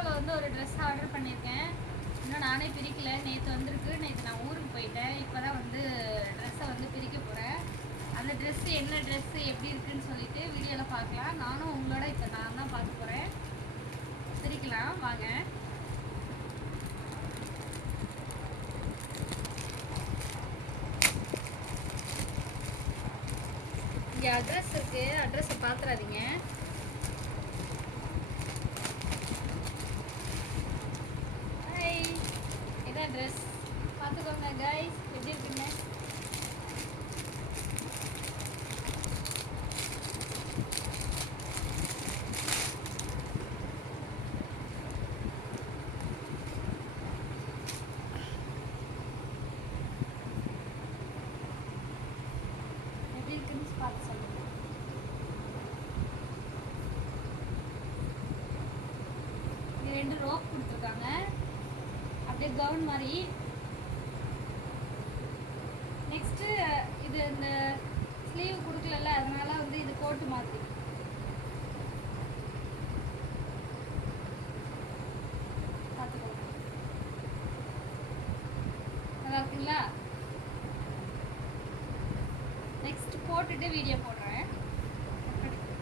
மீஷோவில் வந்து ஒரு ட்ரெஸ் ஆர்டர் பண்ணியிருக்கேன். இன்னும் நானே பிரிக்கல. நேற்று வந்திருக்கு. நேற்று நான் ஊருக்கு போயிட்டேன். இப்போ தான் வந்து ட்ரெஸ்ஸை வந்து பிரிக்க போகிறேன். அந்த ட்ரெஸ்ஸு என்ன ட்ரெஸ்ஸு எப்படி இருக்குன்னு சொல்லிட்டு வீடியோவில் பார்க்கலாம். நானும் உங்களோட இப்போ நான் தான் பார்க்க போகிறேன். பிரிக்கலாம் வாங்க. இங்கே அட்ரஸ் இருக்குது. அட்ரஸை பார்த்துறாதீங்க. இதான் ட்ரெஸ் பார்த்துக்கோங்க கைஸ். எப்படி இருக்குங்க? எப்படி இருக்குன்னு பார்த்து சொல்லுங்க. இது 2 ரோப் கொடுத்துருக்காங்க. அப்படியே கவுன் மாதிரி. நெக்ஸ்ட்டு இது இந்த ஸ்லீவ் கொடுக்கல, அதனால வந்து இது கோட்டு மாதிரி. பார்த்துக்கோங்க. நல்லா இருக்குங்களா? நெக்ஸ்ட் போட்டுட்டு வீடியோ போடுறேன்.